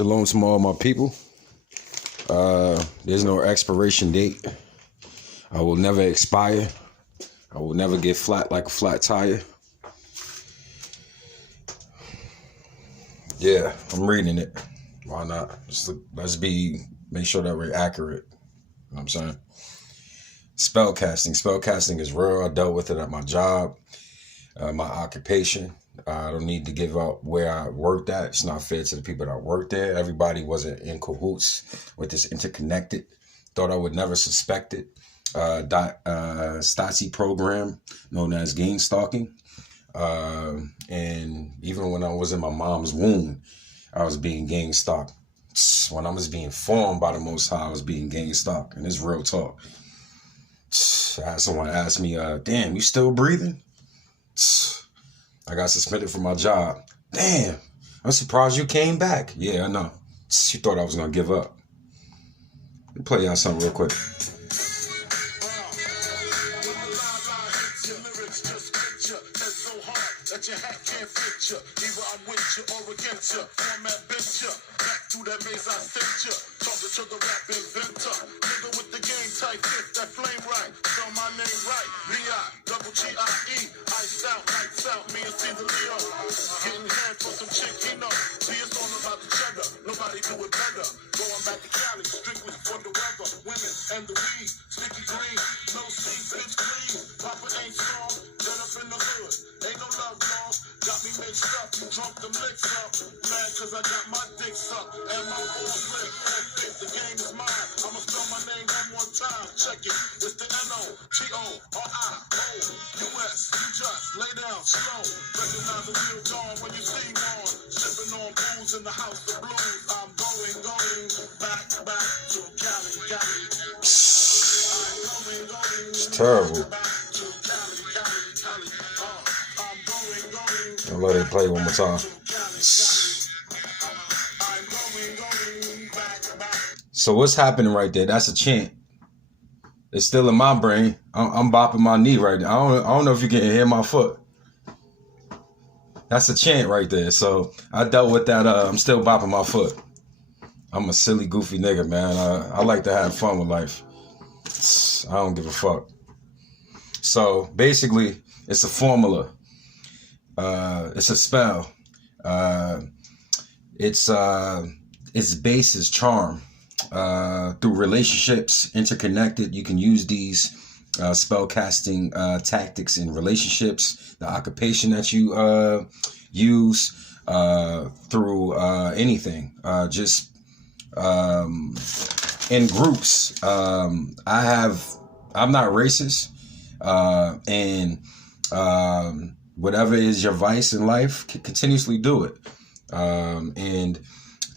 Shalom to all my people. There's no expiration date. I will never expire. I will never get flat like a flat tire. Yeah, I'm reading it. Why not? Make sure that we're accurate. You know what I'm saying? Spellcasting. Spellcasting is real. I dealt with it at my job, my occupation. I don't need to give up where I worked at. It's not fair to the people that worked there. Everybody wasn't in cahoots with this interconnected. Thought I would never suspect it. Stasi program known as gang stalking. And even when I was in my mom's womb, I was being gang stalked. When I was being formed by the Most High, I was being gang stalked. And it's real talk. I had someone ask me, damn, you still breathing? I got suspended from my job. Damn, I'm surprised you came back. Yeah, I know. You thought I was going to give up. Let me play y'all something real quick. To the rap inventor, nigga with the game type fit, that flame right, spell my name right, B-I-double-G-I-E, iced out, lights out, me and Caesar Leo, getting head for some chick he know, see it's all about the cheddar, nobody do it better, going back to Cali, strictly for the weather, women and the weed, sticky green, no seeds, bitch clean, Papa ain't strong, dead up in the hood, ain't no love lost, got me mixed up, you drunk them licks up, mad cause I got my dick sucked, and my balls licked, the game is mine. I'ma spell my name one more time. Check it. It's the N-O-T-O-R-I-O-U-S. You just lay down slow. Recognize the real dawn when you see one. Sipping on booze in the house of blues. I'm going back to Cali. It's terrible. I'll let it play one more time. So what's happening right there? That's a chant. It's still in my brain. I'm bopping my knee right now. I don't know if you can hear my foot. That's a chant right there. So I dealt with that. I'm still bopping my foot. I'm a silly, goofy nigga, man. I like to have fun with life. I don't give a fuck. So basically, it's a formula. It's a spell. Its base is charm. Through relationships, interconnected, you can use these spell casting tactics in relationships, the occupation that you use through anything, just in groups. I'm not racist, and whatever is your vice in life, continuously do it. And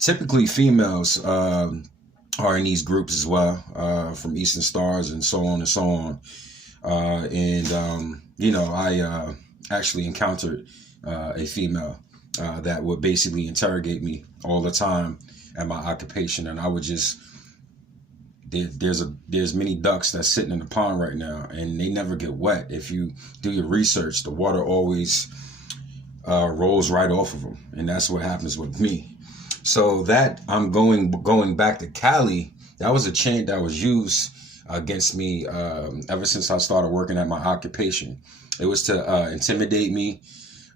typically females are in these groups as well, from Eastern Stars and so on and so on. I actually encountered a female that would basically interrogate me all the time at my occupation, and I would just there's many ducks that's sitting in the pond right now, and they never get wet. If you do your research, the water always rolls right off of them, and that's what happens with me. So that I'm going back to Cali, that was a chant that was used against me ever since I started working at my occupation. It was to intimidate me,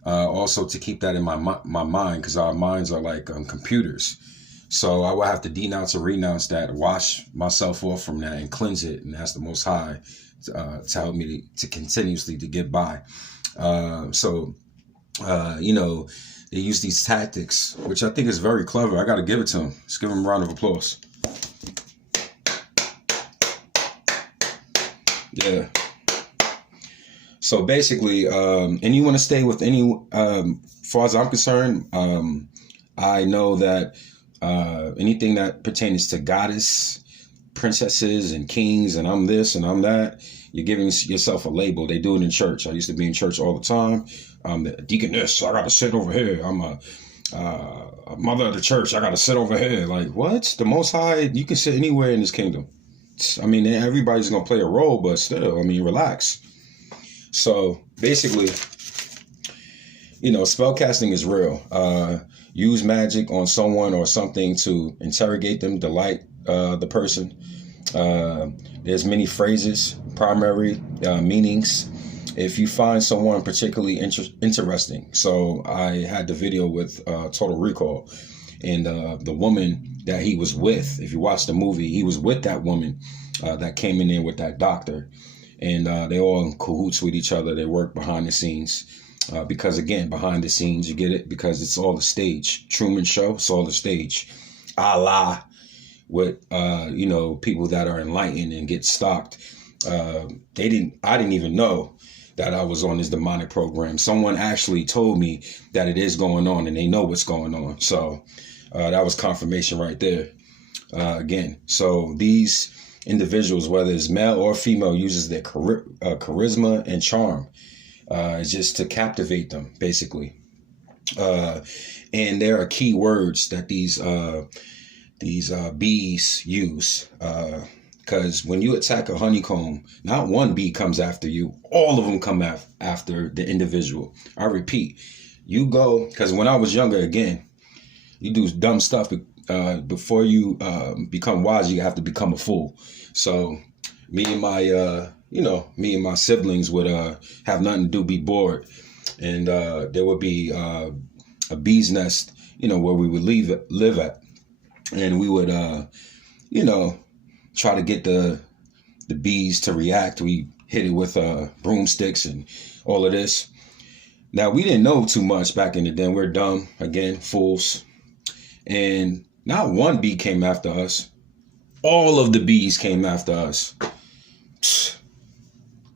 also to keep that in my mind, because our minds are like computers. So I would have to denounce or renounce that, wash myself off from that and cleanse it, and ask the Most High to help me to continuously to get by. They use these tactics, which I think is very clever. I got to give it to them. Let's give them a round of applause. Yeah. So basically, and you want to stay with any, far as I'm concerned, I know that anything that pertains to goddess, princesses, and kings, and I'm this and I'm that, you're giving yourself a label. They do it in church. I used to be in church all the time. I'm the deaconess. I got to sit over here. I'm a mother of the church. I got to sit over here. Like, what? The Most High, you can sit anywhere in this kingdom. I mean, everybody's going to play a role, but still, I mean, relax. So basically, spell casting is real. use magic on someone or something to interrogate them, delight the person. There's many phrases, primary meanings. If you find someone particularly interesting, so I had the video with Total Recall, and the woman that he was with, if you watch the movie, he was with that woman that came in there with that doctor, and they all in cahoots with each other. They work behind the scenes. Because again, behind the scenes, you get it? Because it's all the stage. Truman Show, it's all the stage. Allah, with people that are enlightened and get stalked. I didn't even know that I was on this demonic program. Someone actually told me that it is going on and they know what's going on. So that was confirmation right there. Again, so these individuals, whether it's male or female, uses their charisma and charm. It's just to captivate them, basically. And there are key words that these bees use. Because when you attack a honeycomb, not one bee comes after you. All of them come after the individual. I repeat, you go, because when I was younger, again, you do dumb stuff. Before you become wise, you have to become a fool. So me and my siblings would have nothing to do, be bored. And there would be a bee's nest, where we would live at. And we would, try to get the bees to react. We hit it with broomsticks and all of this. Now, we didn't know too much back in the day. We're dumb, again, fools. And not one bee came after us. All of the bees came after us.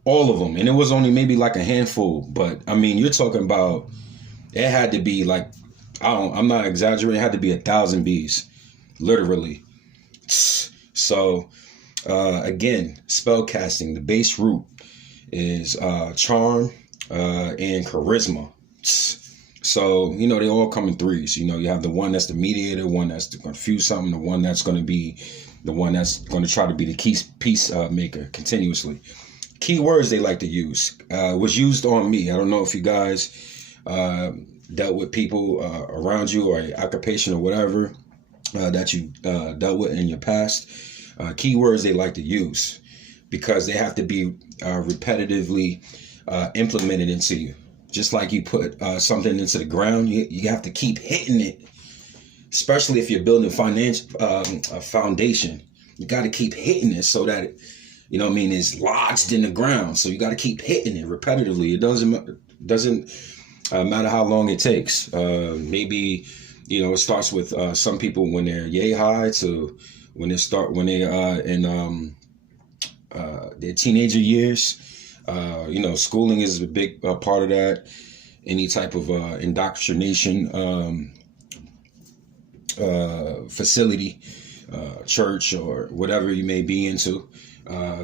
All of them. And it was only maybe like a handful. But, I mean, you're talking about, it had to be like, I'm not exaggerating, it had to be 1,000 bees. Literally. So, again, spell casting, the base root is charm and charisma. So, they all come in threes. You have the one that's the mediator, one that's to confuse something, the one that's going to be the one that's going to try to be the peace maker continuously. Key words they like to use was used on me. I don't know if you guys dealt with people around you or your occupation or whatever that you dealt with in your past. Key words they like to use because they have to be repetitively implemented into you. Just like you put something into the ground, you have to keep hitting it. Especially if you're building a foundation, you got to keep hitting it so that it's lodged in the ground. So you got to keep hitting it repetitively. It doesn't matter how long it takes. Maybe it starts with some people when they're yay high to when they're in their teenager years. Schooling is a big part of that. Any type of indoctrination facility, church, or whatever you may be into.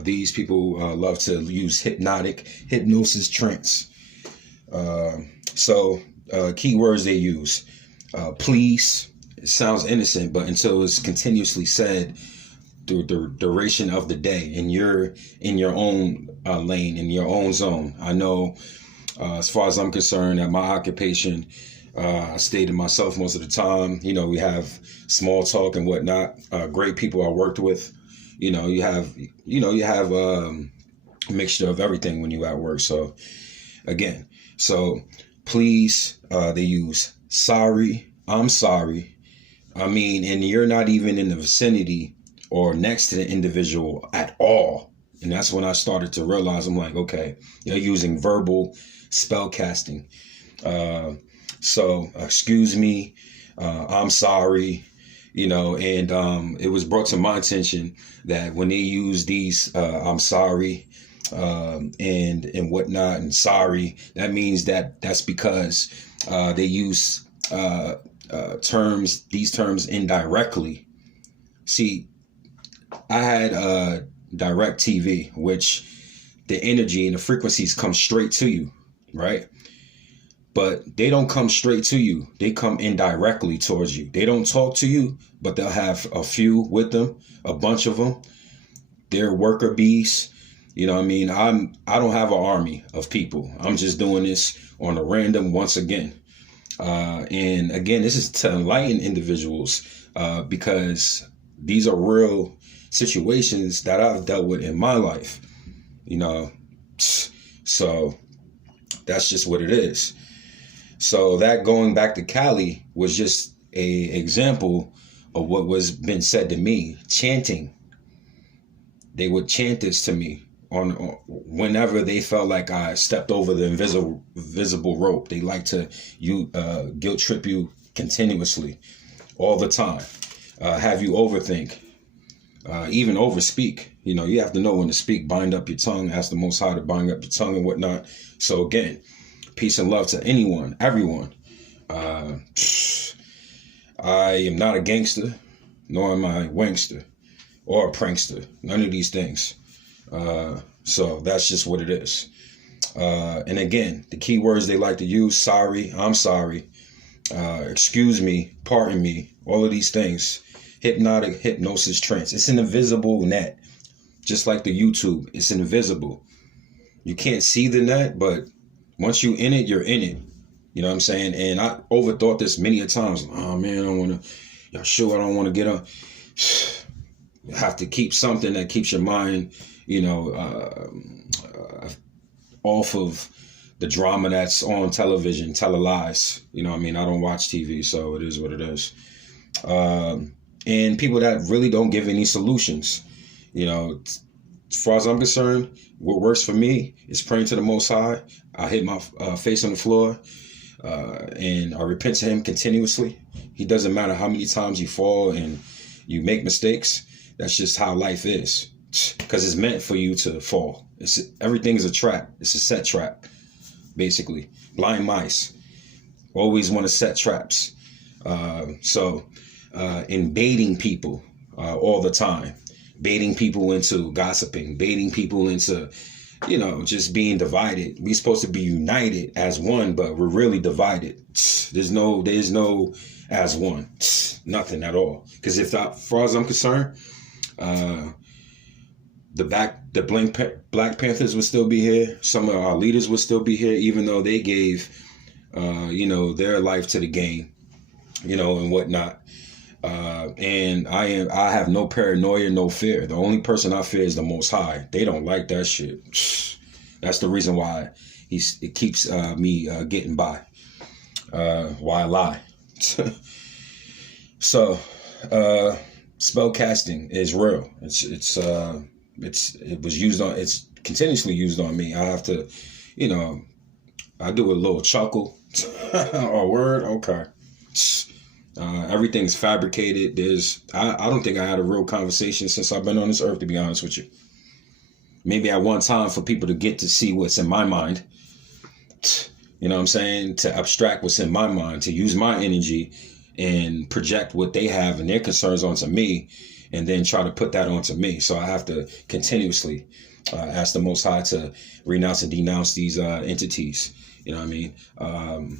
These people love to use hypnosis, trance. So keywords they use. Please. It sounds innocent, but until it's continuously said through the duration of the day, and you're in your own lane, in your own zone. I know, as far as I'm concerned, at my occupation, I stay to myself most of the time. We have small talk and whatnot. Great people I worked with. You have a mixture of everything when you at work. So again, please, they use sorry, I'm sorry. And you're not even in the vicinity or next to the individual at all. And that's when I started to realize, I'm like, okay, you're using verbal spell casting. So excuse me, I'm sorry, and it was brought to my attention that when they use these, I'm sorry, and whatnot, and sorry, that means that's because they use these terms indirectly. See, I had direct TV, which the energy and the frequencies come straight to you, right? But they don't come straight to you. They come indirectly towards you. They don't talk to you, but they'll have a few with them, a bunch of them. They're worker bees. I don't have an army of people. I'm just doing this on a random once again. And again, this is to enlighten individuals, because these are real situations that I've dealt with in my life, you know. So that's just what it is. So that going back to Cali was just a example of what was been said to me. Chanting. They would chant this to me on whenever they felt like I stepped over the invisible rope. They like to guilt trip you continuously, all the time. Have you overthink, even overspeak. You know, you have to know when to speak. Bind up your tongue. Ask the Most High to bind up your tongue and whatnot. So again, peace and love to anyone, everyone. I am not a gangster, nor am I a wankster or a prankster. None of these things. So that's just what it is. And again, the key words they like to use: sorry, I'm sorry, excuse me, pardon me, all of these things. Hypnotic, hypnosis, trance. It's an invisible net. Just like the YouTube, it's invisible. You can't see the net, but once you're in it, you're in it. You know what I'm saying? And I overthought this many a times. Oh man, I don't want to, y'all sure I don't want to get up. You have to keep something that keeps your mind, you know, off of the drama that's on television, lies. You know what I mean? I don't watch TV, so it is what it is. And people that really don't give any solutions. You know, as far as I'm concerned, what works for me is praying to the Most High. I hit my face on the floor, and I repent to Him continuously. He doesn't matter how many times you fall and you make mistakes. That's just how life is, because it's meant for you to fall. Everything is a trap. It's a set trap, basically. Blind mice always want to set traps. In baiting people all the time, baiting people into gossiping, baiting people into, you know, just being divided. We're supposed to be united as one, but we're really divided. There's no as one, nothing at all. Because as far as I'm concerned, the Black Panthers would still be here. Some of our leaders would still be here, even though they gave, their life to the game, and whatnot. And I have no paranoia, no fear. The only person I fear is the Most High. They don't like that shit. That's the reason why it keeps me getting by. Why lie? So, spell casting is real. It's continuously used on me. I have to, I do a little chuckle or word. Okay. Everything's fabricated. I don't think I had a real conversation since I've been on this earth, to be honest with you. Maybe at one time for people to get to see what's in my mind. You know what I'm saying? To abstract what's in my mind, to use my energy and project what they have and their concerns onto me, and then try to put that onto me. So I have to continuously ask the Most High to renounce and denounce these entities. You know what I mean?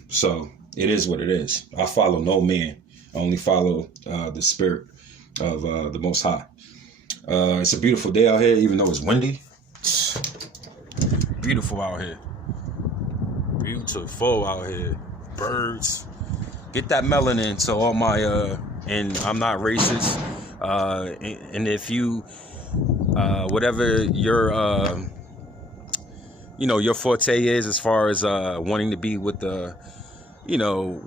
So it is what it is. I follow no man. I only follow the spirit of the Most High. It's a beautiful day out here, even though it's windy. Beautiful out here. Beautiful out here. Birds. Get that melanin to all my, and I'm not racist. And if you, whatever your, your forte is as far as wanting to be with the,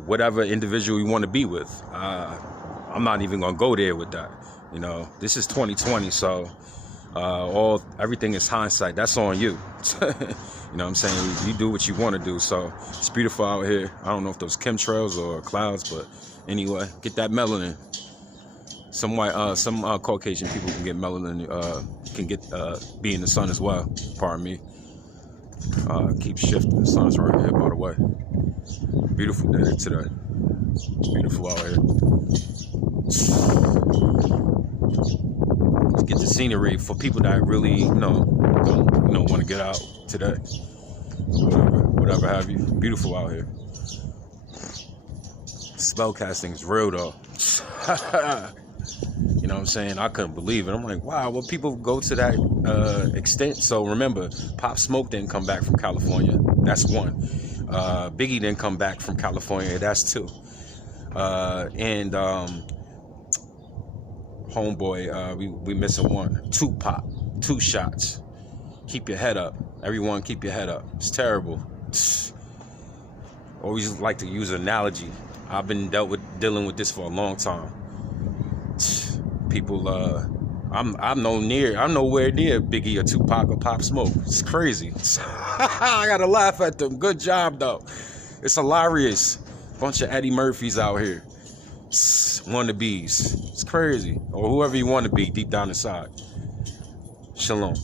whatever individual you want to be with, I'm not even going to go there with that. This is 2020, so everything is hindsight. That's on you. You know what I'm saying? You do what you want to do. So it's beautiful out here. I don't know if those chemtrails or clouds, but anyway, get that melanin. Some Caucasian people can get melanin, be in the sun as well. Pardon me. Keep shifting. The sun's right here, by the way. Beautiful day today. Beautiful out here. Let's get the scenery for people that really, don't want to get out today. Whatever have you. Beautiful out here. Spell casting is real though. You know what I'm saying? I couldn't believe it. I'm like, wow, well, people go to that extent. So remember, Pop Smoke didn't come back from California. That's one. Biggie didn't come back from California. That's two. And homeboy, we missing one. Tupac, 2 shots. Keep your head up. Everyone, keep your head up. It's terrible. Always like to use an analogy. I've been dealing with this for a long time. People, I'm nowhere near Biggie or Tupac or Pop Smoke. It's crazy. I gotta laugh at them. Good job though. It's hilarious. Bunch of Eddie Murphys out here. Wannabes. It's crazy. Or whoever you want to be deep down inside. Shalom.